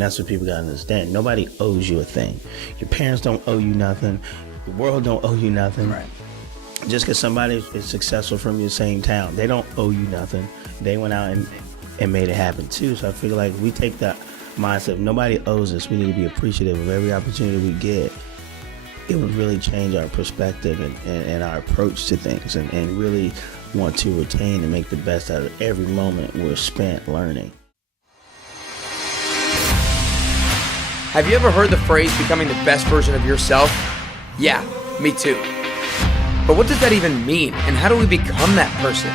And that's what people got to understand. Nobody owes you a thing. Your parents don't owe you nothing. The world don't owe you nothing. Right. Just because somebody is successful from your same town, they don't owe you nothing. They went out and made it happen too. So I feel like we take that mindset, nobody owes us. We need to be appreciative of every opportunity we get. It would really change our perspective and our approach to things, and really want to retain and make the best out of every moment we're spent learning. Have you ever heard the phrase becoming the best version of yourself? Yeah, me too. But what does that even mean, and how do we become that person?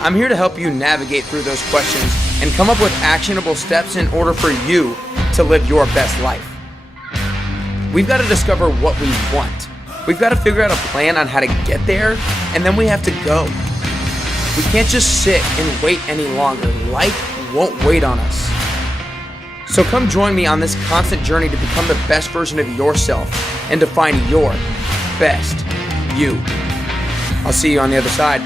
I'm here to help you navigate through those questions and come up with actionable steps in order for you to live your best life. We've got to discover what we want. We've got to figure out a plan on how to get there, and then we have to go. We can't just sit and wait any longer. Life won't wait on us. So come join me on this constant journey to become the best version of yourself and to find your best you. I'll see you on the other side.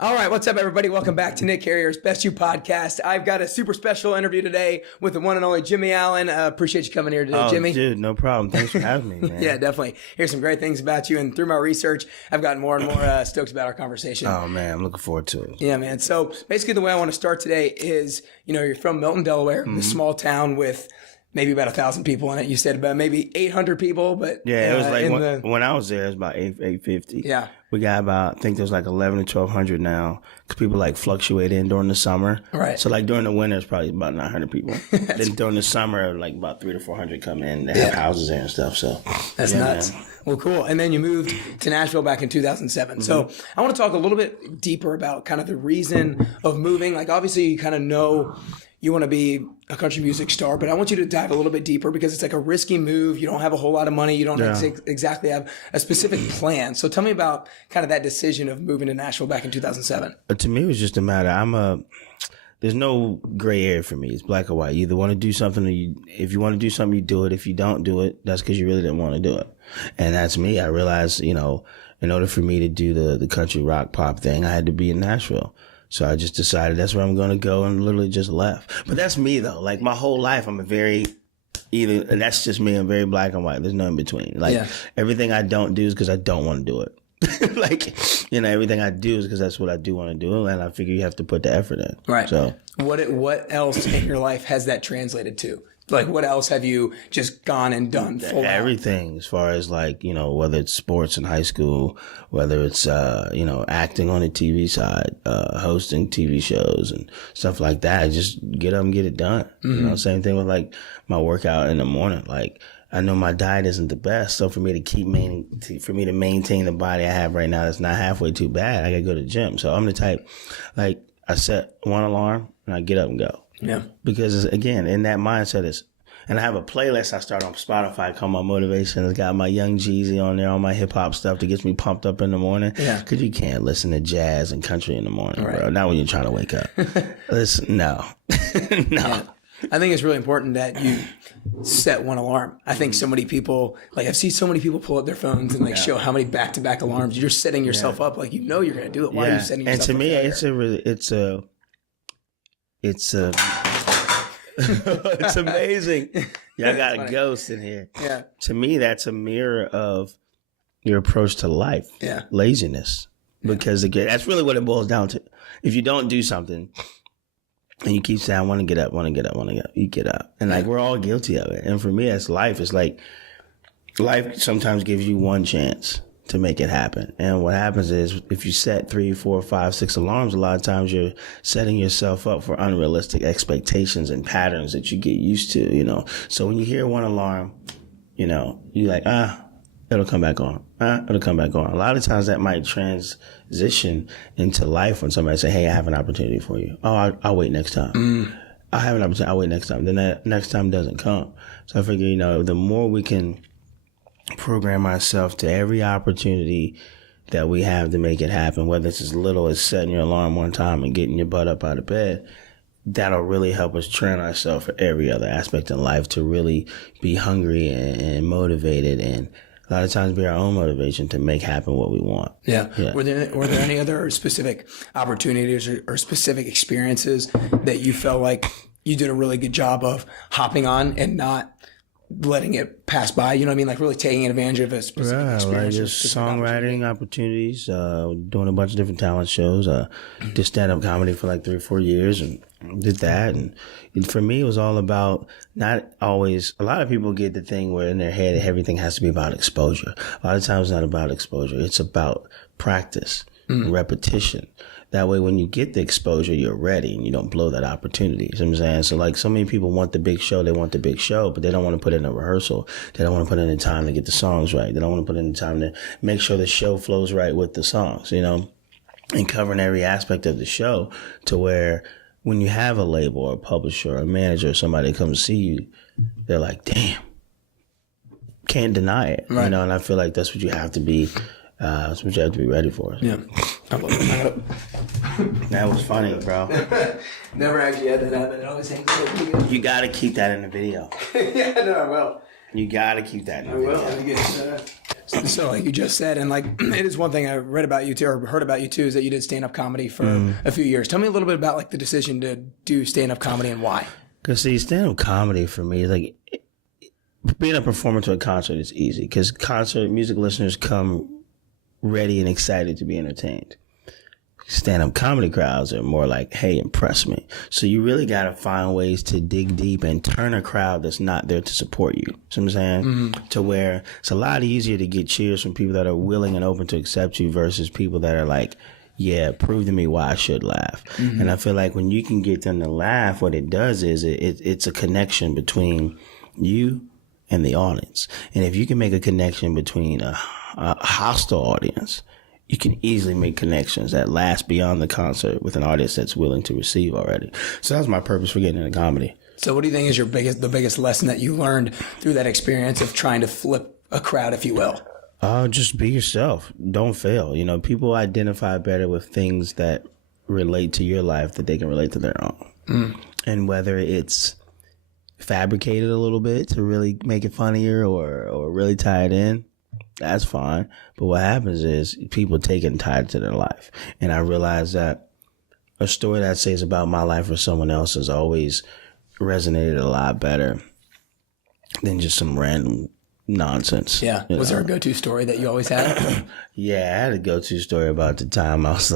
All right, what's up, everybody? Welcome back to Nick Carrier's Best You podcast. I've got a super special interview today with the one and only Jimmie Allen. Appreciate you coming here today, Jimmy. Dude, no problem. Thanks for having me, man. Yeah, definitely. Here's some great things about you, and through my research, I've gotten more and more stoked about our conversation. Oh, man, I'm looking forward to it. Yeah, man. So basically the way I want to start today is, you're from Milton, Delaware, a small town with maybe about 1,000 people in it. You said about maybe 800 people, but yeah, it was like when I was there, it was about 850. Yeah. We got about, I think there's like 11 to 1,200 now, because people like fluctuate in during the summer. Right. So like during the winter, it's probably about 900 people. Then during the summer, like about 300 to 400 come in. They have houses there and stuff. So that's nuts. Man. Well, cool. And then you moved to Nashville back in 2007. Mm-hmm. So I want to talk a little bit deeper about kind of the reason of moving. Like obviously you kind of know you want to be a country music star, but I want you to dive a little bit deeper because it's like a risky move. You don't have a whole lot of money. You don't exactly have a specific plan. So tell me about kind of that decision of moving to Nashville back in 2007. To me, it was just a matter. There's no gray area for me. It's black or white. You either want to do something, if you want to do something, you do it. If you don't do it, that's because you really didn't want to do it. And that's me. I realized, in order for me to do the country rock pop thing, I had to be in Nashville. So I just decided that's where I'm going to go and literally just left. But that's me though. Like my whole life, and that's just me. I'm very black and white. There's no in between. Like everything I don't do is because I don't want to do it. Like, everything I do is because that's what I do want to do. And I figure you have to put the effort in. Right. So what else in your life has that translated to? Like, what else have you just gone and done? Everything, as far as like, whether it's sports in high school, whether it's, acting on the TV side, hosting TV shows and stuff like that. I just get up and get it done. Mm-hmm. Same thing with like my workout in the morning. Like, I know my diet isn't the best. So for me to maintain the body I have right now, that's not halfway too bad. I gotta go to the gym. So I'm the type, like, I set one alarm and I get up and go. Yeah. Because again, in that mindset and I have a playlist I start on Spotify called My Motivation. It's got my Young Jeezy on there, all my hip hop stuff that gets me pumped up in the morning. Yeah. Because you can't listen to jazz and country in the morning, bro. Not when you're trying to wake up. Listen, no. No. Yeah. I think it's really important that you set one alarm. I think so many people, like I've seen so many people pull up their phones and show how many back-to-back alarms. You're setting yourself up like you're going to do it. Why are you setting yourself up? And to me, it's it's amazing. Yeah, I got a ghost in here. Yeah. To me, that's a mirror of your approach to life. Yeah. Laziness. Because again, that's really what it boils down to. If you don't do something and you keep saying, I want to get up, you get up. And like, we're all guilty of it. And for me, that's life. It's like life sometimes gives you one chance to make it happen. And what happens is if you set 3, 4, 5, 6 alarms, a lot of times you're setting yourself up for unrealistic expectations and patterns that you get used to, So when you hear one alarm, you're like, it'll come back on. It'll come back on. A lot of times that might transition into life when somebody say, hey, I have an opportunity for you. Oh, I'll wait next time. I have an opportunity. I'll wait next time. Then that next time doesn't come. So I figure, the more we can program ourselves to every opportunity that we have to make it happen, whether it's as little as setting your alarm one time and getting your butt up out of bed, that'll really help us train ourselves for every other aspect in life to really be hungry and motivated and a lot of times be our own motivation to make happen what we want. Yeah. Were there any other specific opportunities or specific experiences that you felt like you did a really good job of hopping on and not letting it pass by? You know what I mean? Like really taking advantage of a specific experience. Like just songwriting opportunities, doing a bunch of different talent shows, did stand-up comedy for like 3 or 4 years and did that. And for me, it was all about not always, a lot of people get the thing where in their head, everything has to be about exposure. A lot of times it's not about exposure. It's about practice, repetition. That way, when you get the exposure, you're ready and you don't blow that opportunity. You know what I'm saying? So, like, so many people want the big show. They want the big show, but they don't want to put in a rehearsal. They don't want to put in the time to get the songs right. They don't want to put in the time to make sure the show flows right with the songs, you know, and covering every aspect of the show to where when you have a label or a publisher or a manager or somebody comes to see you, they're like, damn, can't deny it. Right. You know, and I feel like that's what you have to be. That's what you have to be ready for. Yeah. That was funny, bro. Never actually had that happen. It always hangs up. You got to keep that in the video. Yeah, no, I will. You got to keep that in the video. So like you just said, and like it is one thing I read about you too, or heard about you too, is that you did stand-up comedy for a few years. Tell me a little bit about like the decision to do stand-up comedy and why. Because see, stand-up comedy for me is like being a performer to a concert is easy because concert music listeners come ready and excited to be entertained. Stand-up comedy crowds are more like, hey, impress me. So you really got to find ways to dig deep and turn a crowd that's not there to support you. See what I'm saying? To where it's a lot easier to get cheers from people that are willing and open to accept you versus people that are like, yeah, prove to me why I should laugh. And I feel like when you can get them to laugh, what it does is it's a connection between you and the audience. And if you can make a connection between a hostile audience, you can easily make connections that last beyond the concert with an audience that's willing to receive already. So that was my purpose for getting into comedy. So what do you think is the biggest lesson that you learned through that experience of trying to flip a crowd, if you will? Just be yourself. Don't fail. You know, people identify better with things that relate to your life that they can relate to their own. And whether it's fabricated a little bit to really make it funnier or really tie it in, that's fine. But what happens is people take it and tie it to their life. And I realized that a story that says about my life or someone else has always resonated a lot better than just some random nonsense. Yeah. Was there a go-to story that you always had? Yeah, I had a go-to story about the time I was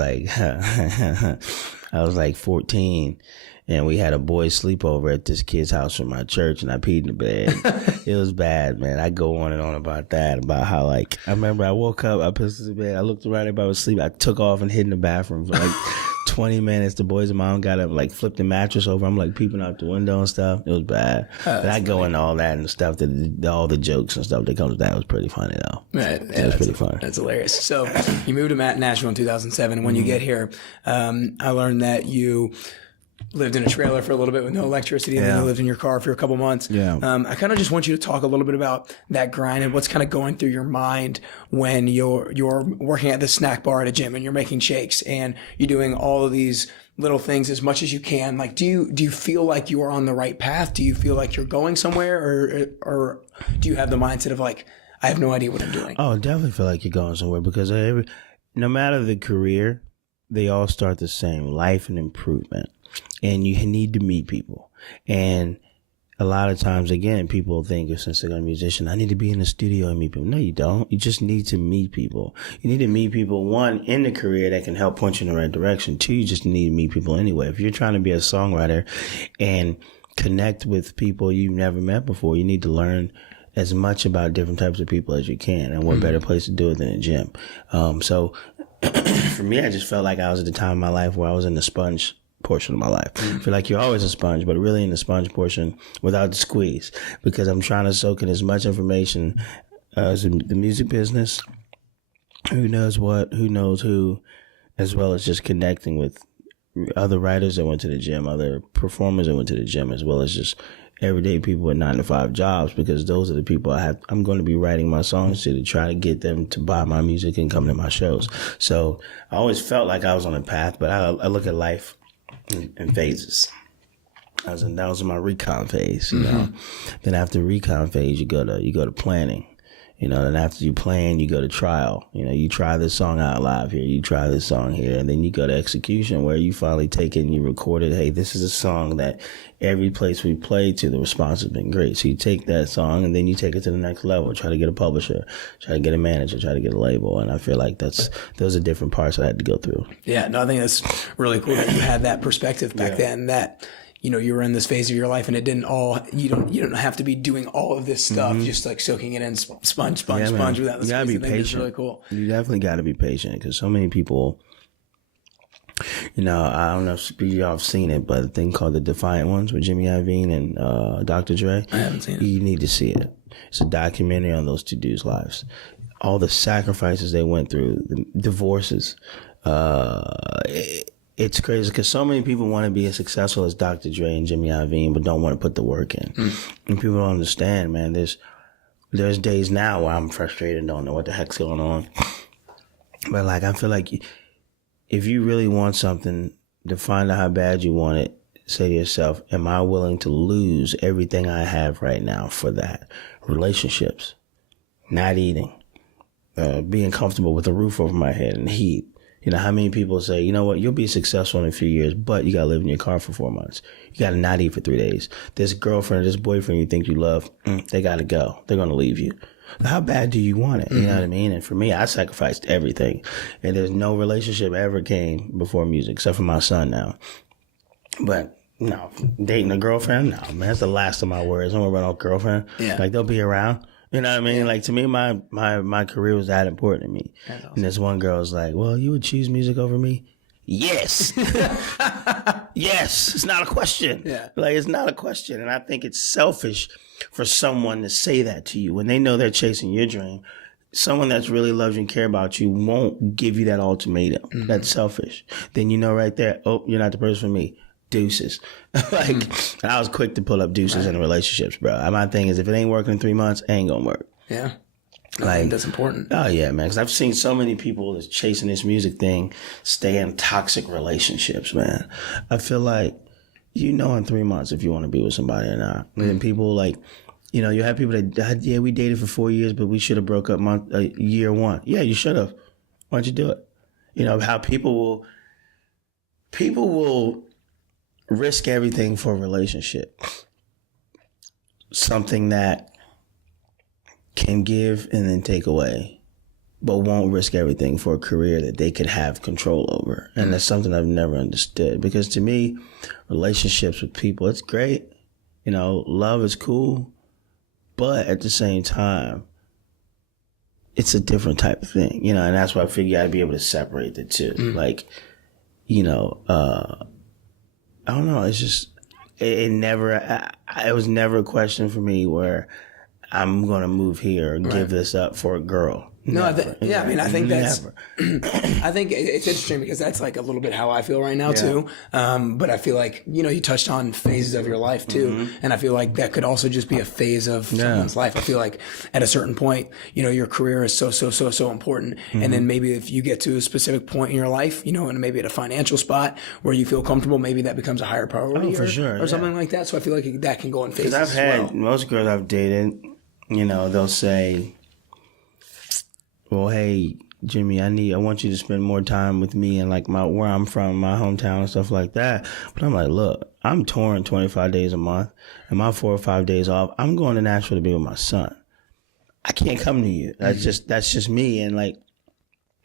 like 14. And we had a boys sleepover at this kid's house from my church, and I peed in the bed. It was bad, man. I go on and on about that, about how, like, I remember I woke up, I pissed in the bed, I looked around, everybody was asleep. I took off and hid in the bathroom for like 20 minutes. The boys and mom got up, like, flipped the mattress over. I'm, like, peeping out the window and stuff. It was bad. But I go into all that and stuff, all the jokes and stuff that comes with that was pretty funny, though. Right. Yeah, it was pretty funny. That's hilarious. So you moved to Nashville in 2007, and when you get here, I learned that you lived in a trailer for a little bit with no electricity, and then you lived in your car for a couple months. Yeah. I kind of just want you to talk a little bit about that grind and what's kind of going through your mind when you're working at the snack bar at a gym and you're making shakes and you're doing all of these little things as much as you can. Like, do you feel like you are on the right path? Do you feel like you're going somewhere, or do you have the mindset of like, I have no idea what I'm doing? Oh, definitely feel like you're going somewhere because no matter the career, they all start the same: life and improvement. And you need to meet people. And a lot of times, again, people think since they're a musician, I need to be in the studio and meet people. No, you don't. You just need to meet people. You need to meet people, one, in the career that can help point you in the right direction. Two, you just need to meet people anyway. If you're trying to be a songwriter and connect with people you've never met before, you need to learn as much about different types of people as you can. And what better place to do it than a gym? So for me, I just felt like I was at the time in my life where I was in the sponge portion of my life. I feel like you're always a sponge, but really in the sponge portion without the squeeze, because I'm trying to soak in as much information as in the music business, who knows what, who knows who, as well as just connecting with other writers that went to the gym, other performers that went to the gym, as well as just everyday people with 9-to-5 jobs, because those are the people I'm going to be writing my songs to try to get them to buy my music and come to my shows. So I always felt like I was on a path, but I look at life in phases. That was in my recon phase, you know. Then after recon phase, you go to planning, Then after you playing, you go to trial. You try this song out live here, you try this song here, and then you go to execution where you finally take it and you record it. Hey, this is a song that every place we played to, the response has been great. So you take that song and then you take it to the next level. Try to get a publisher, try to get a manager, try to get a label. And I feel like those are different parts I had to go through. Yeah, no, I think that's really cool that you had that perspective back then, that you were in this phase of your life and it didn't you don't have to be doing all of this stuff, just like soaking it in, sponge without the You gotta be patient. It's really cool. You definitely gotta be patient because so many people, I don't know if y'all have seen it, but a thing called The Defiant Ones with Jimmie Allen and Dr. Dre. I haven't seen it. You need to see it. It's a documentary on those two dudes' lives. All the sacrifices they went through, the divorces, it's crazy because so many people want to be as successful as Dr. Dre and Jimmie Allen, but don't want to put the work in. And people don't understand, man. There's days now where I'm frustrated and don't know what the heck's going on. But I feel like if you really want something, to find out how bad you want it, say to yourself, am I willing to lose everything I have right now for that? Relationships, not eating, being comfortable with a roof over my head and heat. How many people say, you know what, you'll be successful in a few years, but you got to live in your car for 4 months. You got to not eat for 3 days. This girlfriend or this boyfriend you think you love, they got to go. They're going to leave you. How bad do you want it? You know what I mean? And for me, I sacrificed everything. And there's no relationship ever came before music, except for my son now. But no, dating a girlfriend, no, man, that's the last of my words. I don't want no girlfriend. Yeah. They'll be around. You know what I mean? Yeah. To me, my career was that important to me. Awesome. And this one girl was like, well, you would choose music over me? Yes. Yes. It's not a question. Yeah. It's not a question. And I think it's selfish for someone to say that to you when they know they're chasing your dream. Someone that's really loves you and care about you won't give you that ultimatum. Mm-hmm. That's selfish. Then you know right there, oh, you're not the person for me. Deuces. And I was quick to pull up deuces in relationships, bro. My thing is, if it ain't working in 3 months, it ain't gonna work. Yeah. I think that's important. Oh, yeah, man. Because I've seen so many people that's chasing this music thing stay in toxic relationships, man. I feel like in 3 months if you want to be with somebody or not. And then people you have people that, we dated for 4 years, but we should have broke up year one. Yeah, you should have. Why don't you do it? How people will risk everything for a relationship. Something that can give and then take away, but won't risk everything for a career that they could have control over. And that's something I've never understood, because to me, relationships with people, it's great. Love is cool, but at the same time, it's a different type of thing, and that's why I figure I'd be able to separate the two. I don't know. It's just, it was never a question for me where I'm going to move here or give this up for a girl. No, I think that's, I think it's interesting because that's a little bit how I feel right now too. But I feel like, you touched on phases of your life too. And I feel like that could also just be a phase of someone's life. I feel like at a certain point, your career is so important. And then maybe if you get to a specific point in your life, and maybe at a financial spot where you feel comfortable, maybe that becomes a higher priority or something like that. So I feel like that can go in phases. Because I've had most girls I've dated, they'll say, well, hey, Jimmie, I want you to spend more time with me and where I'm from, my hometown and stuff like that. But I'm like, look, I'm touring 25 days a month and my 4 or 5 days off, I'm going to Nashville to be with my son. I can't come to you. That's just me. And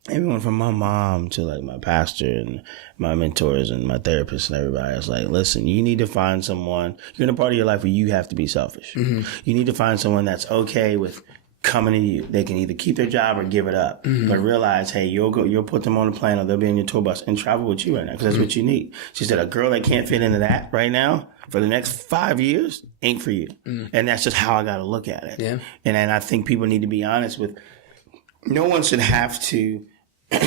everyone from my mom to my pastor and my mentors and my therapist and everybody is listen, you need to find someone, you're in a part of your life where you have to be selfish. You need to find someone that's okay with coming to you. They can either keep their job or give it up, but realize, hey, you'll put them on a plane or they'll be in your tour bus and travel with you right now because that's what you need. She said, a girl that can't fit into that right now for the next 5 years ain't for you. And that's just how I got to look at it. Yeah. And I think people need to be honest with, no one should have to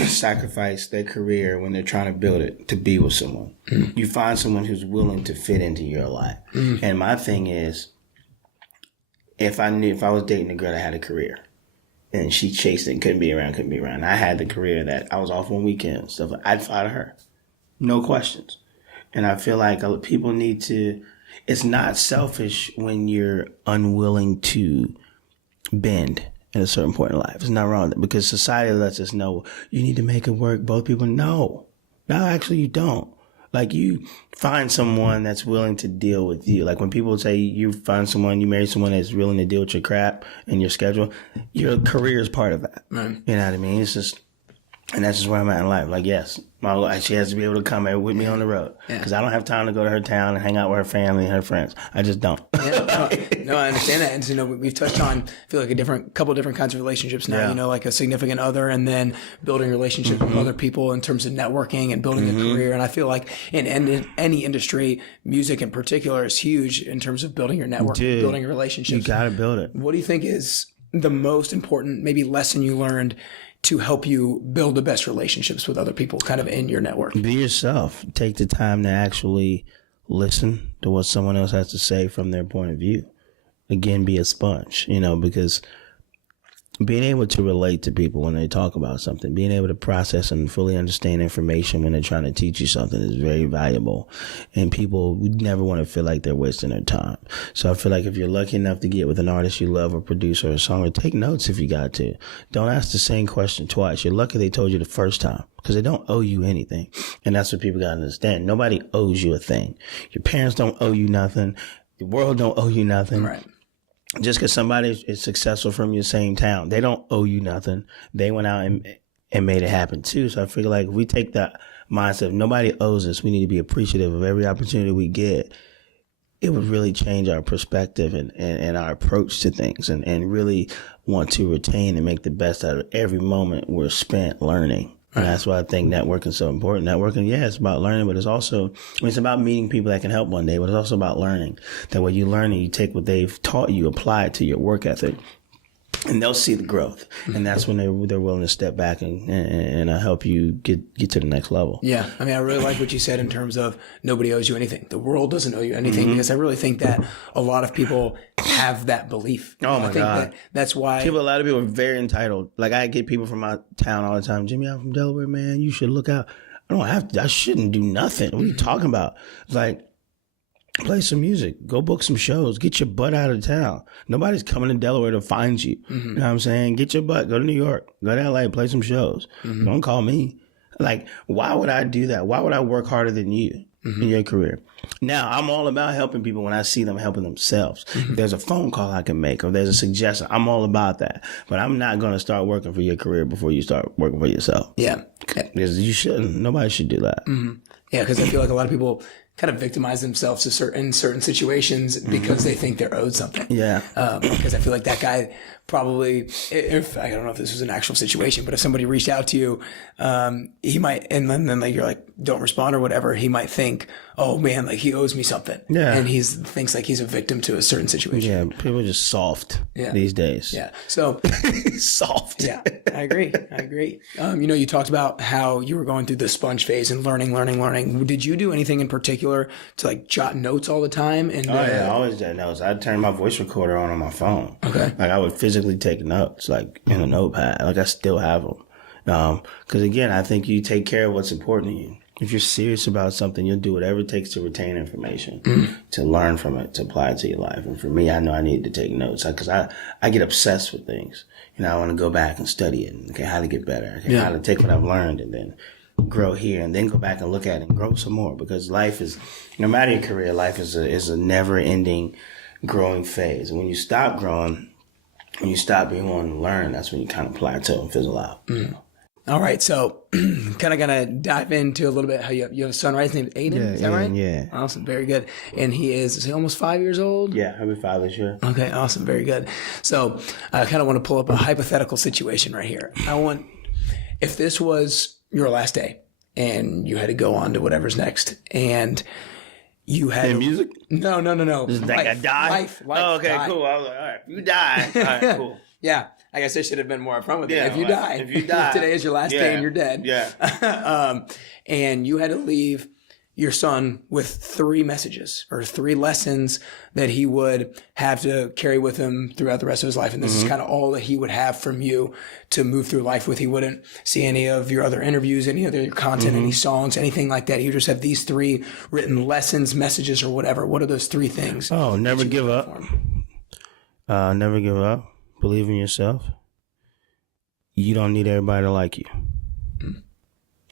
sacrifice their career when they're trying to build it to be with someone. You find someone who's willing to fit into your life. And my thing is, if I was dating a girl that had a career and she chased it and couldn't be around, I had the career that I was off on weekends, stuff, I'd fly to her. No questions. And I feel like people need to, it's not selfish when you're unwilling to bend at a certain point in life. It's not wrong with that because society lets us know you need to make it work. Both people, no, actually you don't. Like you find someone that's willing to deal with you. Like when people say you find someone, you marry someone that's willing to deal with your crap and your schedule, your career is part of that. Right. You know what I mean? It's just, and that's just where I'm at in life. Like, yes, my wife, she has to be able to come here with me on the road because I don't have time to go to her town and hang out with her family and her friends. I just don't. No, I understand that. And we've touched on, I feel like couple different kinds of relationships now, like a significant other and then building relationships with other people in terms of networking and building a career. And I feel like in any industry, music in particular is huge in terms of building your network, building relationships. You got to build it. What do you think is the most important maybe lesson you learned to help you build the best relationships with other people kind of in your network? Be yourself. Take the time to actually listen to what someone else has to say from their point of view. Again, be a sponge, because being able to relate to people when they talk about something, being able to process and fully understand information when they're trying to teach you something is very valuable. And people never want to feel like they're wasting their time. So I feel like if you're lucky enough to get with an artist you love or producer or a songwriter, take notes if you got to. Don't ask the same question twice. You're lucky they told you the first time because they don't owe you anything. And that's what people got to understand. Nobody owes you a thing. Your parents don't owe you nothing. The world don't owe you nothing. Right. Just because somebody is successful from your same town, they don't owe you nothing. They went out and made it happen too. So I feel like if we take that mindset, nobody owes us, we need to be appreciative of every opportunity we get. It would really change our perspective and our approach to things and really want to retain and make the best out of every moment we're spent learning. And that's why I think networking is so important. Networking, it's about learning, but it's about meeting people that can help one day, but it's also about learning. That way you learn and you take what they've taught you, apply it to your work ethic, and they'll see the growth. And that's when they're willing to step back and help you get to the next level. Yeah. I mean, I really like what you said in terms of nobody owes you anything. The world doesn't owe you anything because I really think that a lot of people have that belief. Oh my God. That's why a lot of people are very entitled. Like I get people from my town all the time. Jimmie, I'm from Delaware, man. You should look out. I shouldn't do nothing. What are you talking about? It's like, play some music. Go book some shows. Get your butt out of town. Nobody's coming to Delaware to find you. You know what I'm saying? Get your butt. Go to New York. Go to LA. Play some shows. Don't call me. Like, why would I do that? Why would I work harder than you in your career? Now, I'm all about helping people when I see them helping themselves. If there's a phone call I can make or there's a suggestion, I'm all about that. But I'm not going to start working for your career before you start working for yourself. Yeah. Because you shouldn't. Nobody should do that. Yeah, because I feel like a lot of people kind of victimize themselves in certain situations because they think they're owed something. Yeah. Because I feel like that guy probably, if I don't know if this was an actual situation, but if somebody reached out to you, he might, and then like you're like, don't respond or whatever, he might think, oh man, like he owes me something. Yeah. And thinks like he's a victim to a certain situation. Yeah. People are just soft these days. Yeah. So soft. Yeah. I agree. You talked about how you were going through the sponge phase and learning. Did you do anything in particular to like jot notes all the time? And I always jot notes. I'd turn my voice recorder on my phone. Okay. Like I would physically take notes, like in a notepad. Like I still have them. Because again, I think you take care of what's important to you. If you're serious about something, you'll do whatever it takes to retain information, to learn from it, to apply it to your life. And for me, I know I need to take notes because I get obsessed with things. I want to go back and study it. Okay, how to get better. Okay, how to take what I've learned and then grow here and then go back and look at it and grow some more. Because life is, no matter your career, life is a never-ending growing phase. And when you stop growing, when you stop being willing to learn, that's when you kind of plateau and fizzle out. All right, so kind of gonna dive into a little bit how you have a son, right? His name is Aiden, is that right? Yeah. Awesome, very good. And is he almost 5 years old? Yeah, he'll be 5 this year. Okay, awesome, very good. So I kind of want to pull up a hypothetical situation right here. If this was your last day and you had to go on to whatever's next and you had music? No. Does that guy die? Life. Oh, okay, die. cool. I was like, all right, you die. All right, cool. Yeah. I guess I should have been more upfront with it. If you die, today is your last day and you're dead. Yeah. And you had to leave your son with 3 messages or 3 lessons that he would have to carry with him throughout the rest of his life. And this is kind of all that he would have from you to move through life with. He wouldn't see any of your other interviews, any other content, any songs, anything like that. He would just have these 3 written lessons, messages, or whatever. What are those 3 things? Oh, never give up. Never give up. Believe in yourself. you don't need everybody to like you.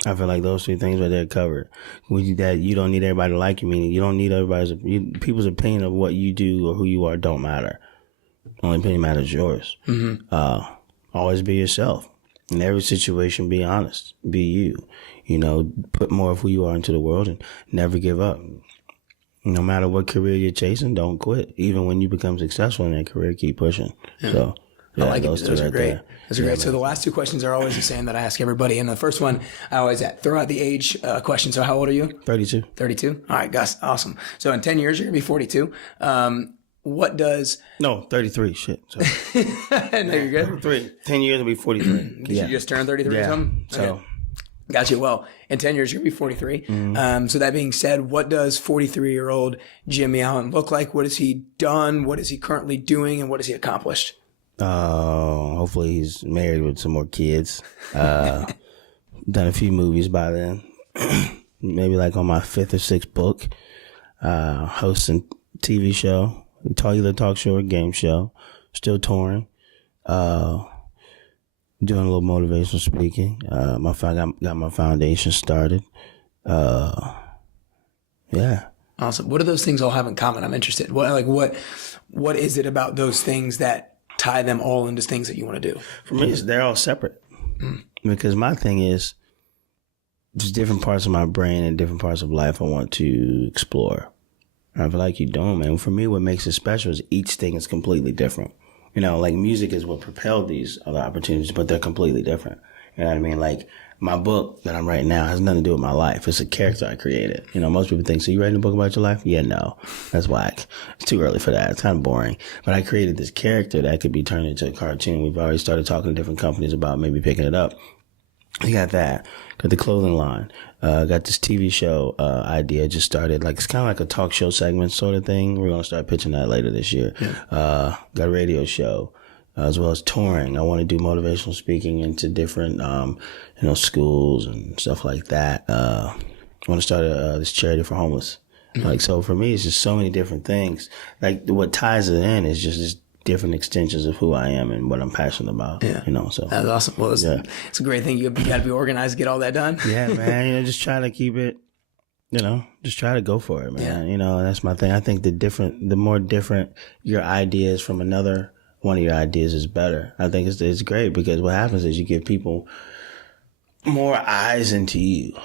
I feel like those three things right there covered. That you don't need everybody to like you, meaning you don't need people's opinion of what you do or who you are don't matter. Only opinion matters yours. Always be yourself. In every situation, be honest. Be you. Put more of who you are into the world and never give up. No matter what career you're chasing, don't quit. Even when you become successful in that career, keep pushing. Yeah. So, yeah, I like it. Those are great. Those are great. So the last two questions are always the same that I ask everybody. And the first one, I always throw out the age question. So how old are you? 32. 32? All right, Gus. Awesome. So in 10 years, you're going to be 42. What does... No, 33. Shit. No, you're good. 33. 10 years, I'll be 43. Did you just turn 33 or something? So... Okay. Gotcha. Well, in 10 years, you're going to be 43. So that being said, what does 43-year-old Jimmie Allen look like? What has he done? What is he currently doing? And what has he accomplished? Hopefully he's married with some more kids. Done a few movies by then. Maybe like on my 5th or 6th book. Hosting TV show. Either talk show or game show. Still touring. Doing a little motivational speaking. Got my foundation started. Yeah. Awesome. What do those things all have in common? I'm interested. What is it about those things that tie them all into things that you want to do? For me, they're all separate. Because my thing is, there's different parts of my brain and different parts of life I want to explore. I feel like you don't, man. For me, what makes it special is each thing is completely different. Like music is what propelled these other opportunities, but they're completely different. You know what I mean? Like my book that I'm writing now has nothing to do with my life. It's a character I created. Most people think, so you writing a book about your life? Yeah, no. That's whack. It's too early for that. It's kind of boring. But I created this character that could be turned into a cartoon. We've already started talking to different companies about maybe picking it up. You got that. Got the clothing line. Got this TV show idea just started. Like it's kind of like a talk show segment sort of thing. We're gonna start pitching that later this year. Yeah. Got a radio show as well as touring. I want to do motivational speaking into different schools and stuff like that. I want to start this charity for homeless. Like so for me, it's just so many different things. Like what ties it in is just different extensions of who I am and what I'm passionate about. Yeah. So that's awesome. Well, it's a great thing. You got to be organized to get all that done. Yeah, man. Just try to keep it, just try to go for it, man. Yeah. That's my thing. I think the more different your ideas from another one of your ideas is better. I think it's great because what happens is you give people more eyes into you.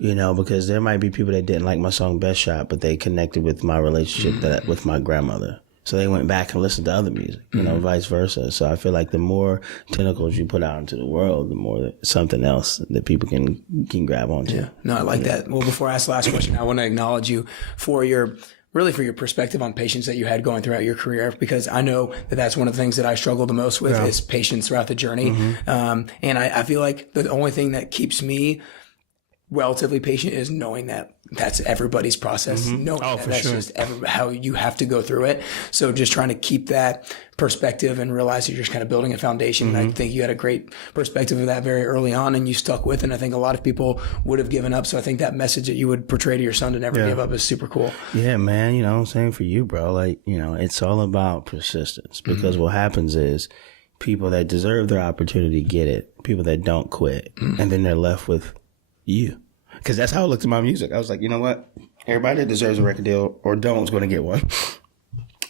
Yeah. Because there might be people that didn't like my song Best Shot, but they connected with my relationship with my grandmother. So they went back and listened to other music, vice versa. So I feel like the more tentacles you put out into the world, the more something else that people can grab onto. Yeah. No, I like that. Well, before I ask the last question, I want to acknowledge you for your perspective on patience that you had going throughout your career, because I know that that's one of the things that I struggle the most with is patience throughout the journey. And I feel like the only thing that keeps me relatively patient is knowing that that's everybody's process. Knowing that's just how you have to go through it. So just trying to keep that perspective and realize that you're just kind of building a foundation. And I think you had a great perspective of that very early on and you stuck with it. And I think a lot of people would have given up. So I think that message that you would portray to your son to never give up is super cool. Yeah, man. Same for you, bro. Like, it's all about persistence because what happens is people that deserve their opportunity get it. People that don't quit. And then they're left with you. Because that's how I looked at my music. I was like, you know what? Everybody that deserves a record deal or don't is going to get one.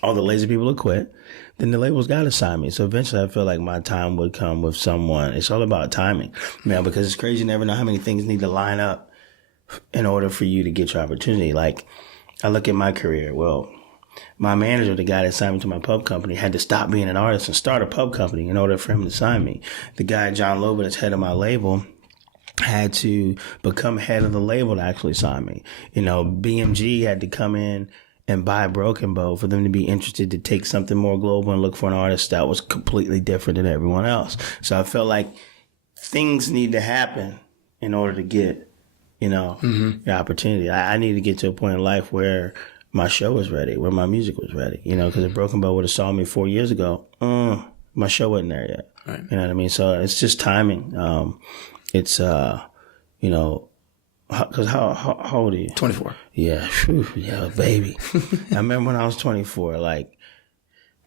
All the lazy people will quit. Then the label's got to sign me. So eventually I feel like my time would come with someone. It's all about timing, man, because it's crazy. You never know how many things need to line up in order for you to get your opportunity. Like, I look at my career. Well, my manager, the guy that signed me to my pub company, had to stop being an artist and start a pub company in order for him to sign me. The guy, John Lober, that's head of my label, had to become head of the label to actually sign me. BMG had to come in and buy Broken Bow for them to be interested to take something more global and look for an artist that was completely different than everyone else. So I felt like things need to happen in order to get, the opportunity. I need to get to a point in life where my show was ready, where my music was ready, because if Broken Bow would have saw me 4 years ago, my show wasn't there yet. Right. You know what I mean? So it's just timing. It's, because how old are you? 24. Yeah. Whew, yeah, baby. I remember when I was 24, when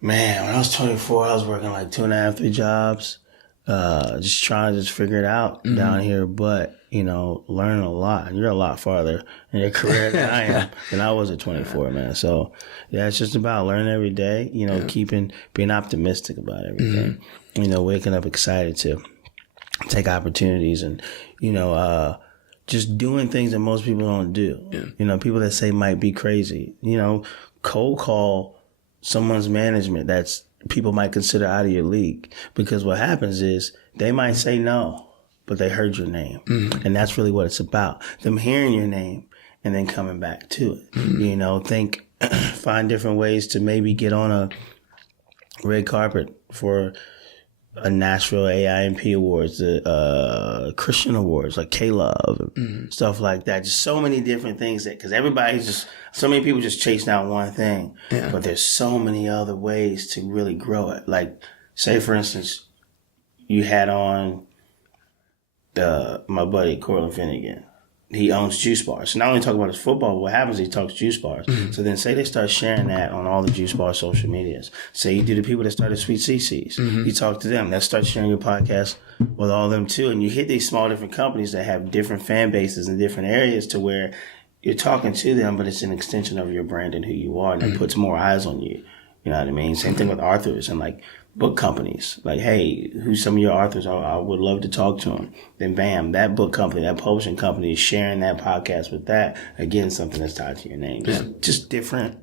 I was 24, I was working like 2.5, 3 jobs. just trying to just figure it out down here, but learning a lot. And you're a lot farther in your career than I am, than I was at 24, man. So yeah, it's just about learning every day. Being optimistic about everything. Waking up excited to take opportunities and just doing things that most people don't do. People that say might be crazy. Cold call someone's management that's people might consider out of your league, because what happens is they might say no, but they heard your name. And that's really what it's about. Them hearing your name and then coming back to it. Find different ways to maybe get on a red carpet for a Nashville AIMP Awards, the Christian Awards, like K-Love, stuff like that. Just so many different things because so many people just chase down one thing, but there's so many other ways to really grow it. Like, say for instance, you had on my buddy Corlin Finnegan. He owns juice bars. So not only talk about his football, but what happens is he talks juice bars. So then say they start sharing that on all the juice bar social medias. Say you do the people that started Sweet CC's. You talk to them. That starts sharing your podcast with all of them too. And you hit these small different companies that have different fan bases in different areas to where you're talking to them, but it's an extension of your brand and who you are. And it puts more eyes on you. You know what I mean? Same thing with authors and like book companies. Like, hey, who's some of your authors? I would love to talk to them. Then bam, that book company, that publishing company is sharing that podcast with that. Again, something that's tied to your name. Just different.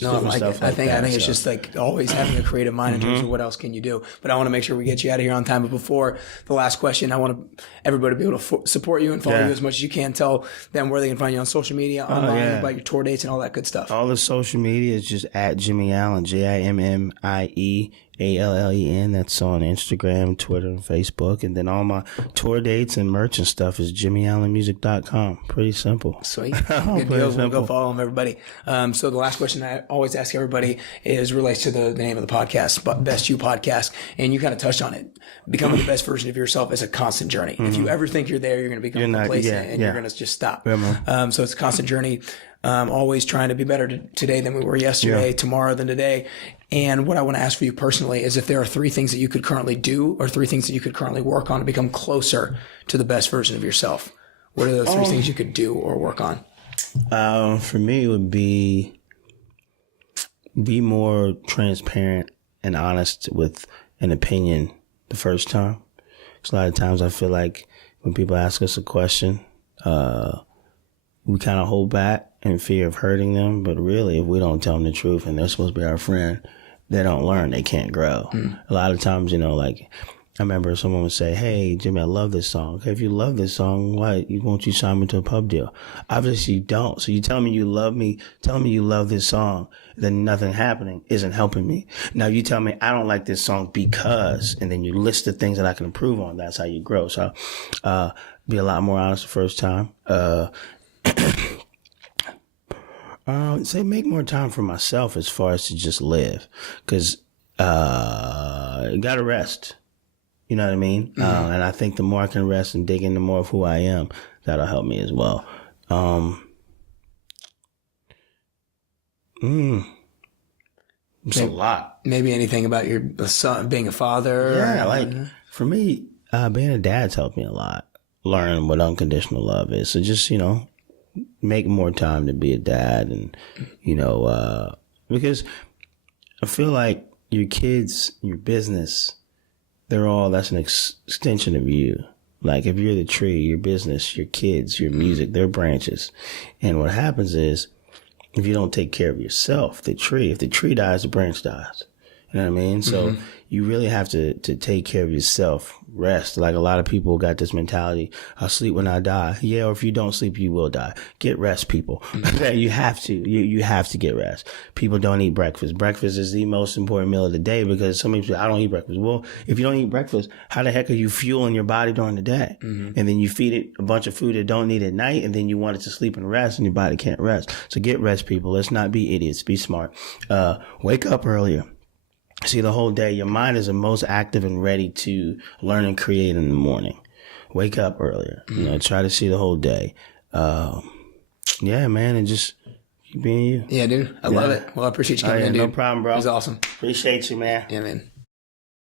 No, I like it. I think it's just like always having a creative mind in terms of what else can you do. But I want to make sure we get you out of here on time. But before the last question, I want everybody to be able to support you and follow you as much as you can. Tell them where they can find you on social media, online, about your tour dates and all that good stuff. All the social media is just at Jimmie Allen, JIMMIEALLEN. That's on Instagram, Twitter, and Facebook. And then all my tour dates and merch and stuff is JimmieAllenMusic.com. Pretty simple. Sweet. Good deals. We'll go follow them, everybody. So the last question I always ask everybody is relates to the name of the podcast, Best You Podcast. And you kind of touched on it. Becoming the best version of yourself is a constant journey. If you ever think you're there, you're going to become complacent and you're going to just stop. So it's a constant journey. Always trying to be better today than we were yesterday, tomorrow than today. And what I want to ask for you personally is if there are 3 things that you could currently do or 3 things that you could currently work on to become closer to the best version of yourself. What are those 3 things you could do or work on? For me, it would be more transparent and honest with an opinion the first time. Because a lot of times I feel like when people ask us a question, we kind of hold back in fear of hurting them. But really, if we don't tell them the truth and they're supposed to be our friend, they don't learn, they can't grow. A lot of times, like I remember someone would say, hey, Jimmie, I love this song. Okay, if you love this song, why won't you sign me to a pub deal? Obviously you don't. So you tell me you love me, telling me you love this song, then nothing happening isn't helping me. Now you tell me I don't like this song because, and then you list the things that I can improve on. That's how you grow. So be a lot more honest the first time. Say make more time for myself as far as to just live, because you gotta rest. You know what I mean? And I think the more I can rest and dig into more of who I am, that'll help me as well. It's a lot. Maybe anything about your son being a father. Yeah, like for me, being a dad's helped me a lot. Learn what unconditional love is. So just make more time to be a dad, and because I feel like your kids, your business, that's an extension of you. Like if you're the tree, your business, your kids, your music, they're branches. And what happens is if you don't take care of yourself, if the tree dies, the branch dies. You know what I mean? So you really have to take care of yourself, rest. Like a lot of people got this mentality, I'll sleep when I die. Yeah, or if you don't sleep, you will die. Get rest, people. You have to. You have to get rest. People don't eat breakfast. Breakfast is the most important meal of the day, because some people say, I don't eat breakfast. Well, if you don't eat breakfast, how the heck are you fueling your body during the day? And then you feed it a bunch of food it don't need at night, and then you want it to sleep and rest, and your body can't rest. So get rest, people. Let's not be idiots. Be smart. Wake up earlier. See the whole day. Your mind is the most active and ready to learn and create in the morning. Wake up earlier. Try to see the whole day. Yeah, man, and just keep being you. Yeah, dude. I love it. Well, I appreciate you coming in, dude. No problem, bro. It was awesome. Appreciate you, man. Yeah, man.